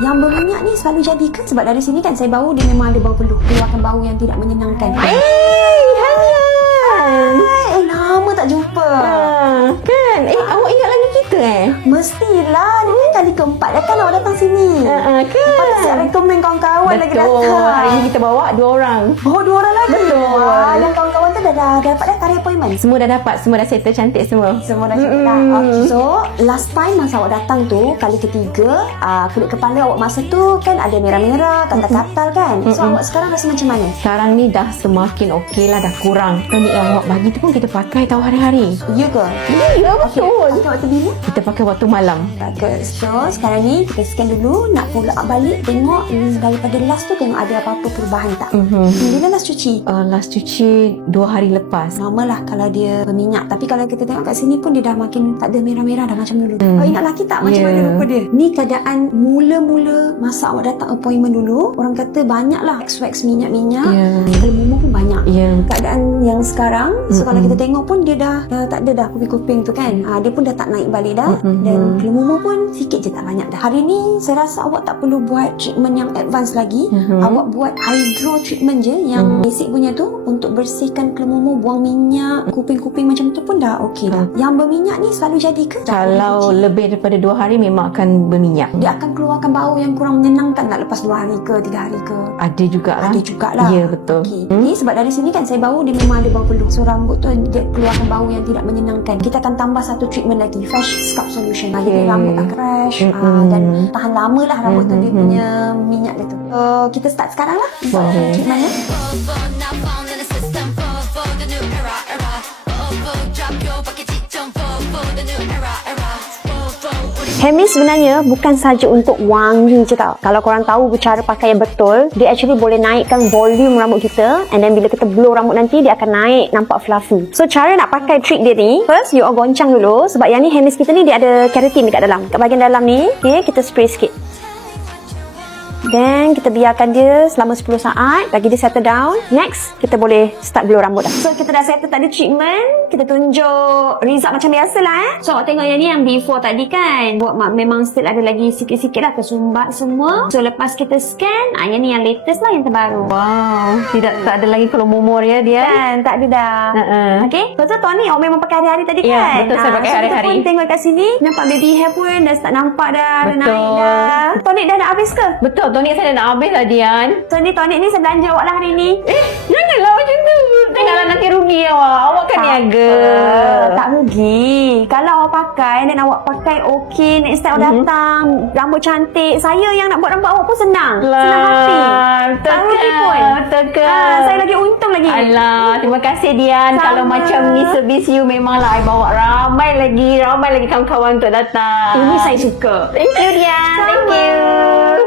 Yang berminyak ni selalu jadi kan? Sebab dari sini kan saya bau, dia memang ada bau peluh. Keluarkan bau yang tidak menyenangkan. Hanian. Lama tak jumpa. Kan? Awak ingat lagi kita Mestilah. Ni kan kali keempat dah kan awak datang sini. Kan? Patut saya rekomen kawan-kawan lagi Betul. datang. Hari ni kita bawa 2 orang. Oh, 2 orang lagi. Betul. Wah, yang kawan-kawan tu dah dapat dah tarik appointment. Semua dah dapat. Semua dah settle cantik semua. Semua dah cakap dah. Okay. So, last time masa awak datang tu, kali ketiga, kulit kepala awak masa tu kan ada merah-merah, katal-katal kan. So, awak sekarang rasa macam mana? Sekarang ni dah semakin okey lah, dah kurang. Tonik yang awak bagi tu pun kita pakai tahu hari-hari. Ya ke? Ya, betul. Okay, waktu bila? Kita pakai waktu malam. Bagus. So, sekarang ni kita scan dulu. Nak follow up balik. Tengok daripada last tu tengok ada apa-apa perubahan tak. Bila last cuci? Last cuci 2 hari lepas. Normal lah kalau dia berminyak. Tapi kalau kita tengok kat sini pun dia dah makin tak ada merah-merah dah macam dulu. Kau ingat laki tak macam mana rupa dia? Ni keadaan mula-mula masa awak datang appointment dulu. Orang kata banyak lah wax minyak-minyak. Kalau mumu pun banyak. Keadaan yang sekarang, so kalau kita tengok pun dia dah tak ada dah kuping-kuping tu kan. Dia pun dah tak naik balik dah. Dan kalau mumu pun sikit je tak banyak dah. Hari ni saya rasa awak tak perlu buat treatment yang advance lagi. Awak buat hydro treatment je yang basic punya tu untuk bersihkan kelumu, buang minyak, kuping-kuping macam tu pun dah okey dah. Yang berminyak ni selalu jadi ke? Kalau lebih daripada 2 hari memang akan berminyak. Dia akan keluarkan bau yang kurang menyenangkan tak lepas 2 hari ke 3 hari ke? Ada jugalah. Ada jugalah. Ya, betul. Okay. Ni sebab dari sini kan saya bau dia memang ada bau peluh. So rambut tu dia keluarkan bau yang tidak menyenangkan. Kita akan tambah satu treatment lagi, fresh scalp solution. Jadi rambut akan fresh dan tahan lama lah rambut tu dia punya minyak dia tu. Kita start sekarang lah. Boleh. Treatment ya. Hermes sebenarnya bukan saja untuk wangi je tau. Kalau korang tahu cara pakai yang betul, dia actually boleh naikkan volume rambut kita, and then bila kita blow rambut nanti dia akan naik nampak fluffy. So cara nak pakai trick dia ni, first you all goncang dulu sebab yang ni Hermes kita ni dia ada keratin dekat dalam. Kat bahagian dalam ni, okay, kita spray sikit. Then kita biarkan dia selama 10 saat bagi dia settle down. Next, kita boleh start blow rambut dah. So kita dah settle tadi treatment. Kita tunjuk result macam biasa lah So awak tengok yang ni yang before tadi kan. Buat memang still ada lagi sikit-sikit lah tersumbat semua. So lepas kita scan, yang ni yang latest lah, yang terbaru. Wow, tak ada lagi kalau mumur ya dia. Kan, tak ada dah. Okay, lepas tu Tony awak memang pakai hari-hari tadi kan? Ya, betul, saya pakai hari-hari. Kita pun tengok kat sini, nampak baby hair pun dah start nampak dah. Betul. Dah naik dah. Tony dah nak habis ke? Betul, tonik saya dah nak habis lah Dian. So ni tonik ni saya belanja awak lah hari ni. Janganlah macam tu. Janganlah nanti rugi awak. Awak kan niaga. Tak rugi. Kalau awak pakai dan awak pakai okey, next time awak datang, rambut cantik, saya yang nak buat rambut awak pun senang. Senang hati. Betul Tak rugi ke? pun. Betul ke? Saya lagi untung lagi. Alah, terima kasih Dian. Sama. Kalau macam ni servis you memanglah I bawa ramai lagi kawan-kawan untuk datang. Ini saya suka. Thank you Dian. Sama. Thank you.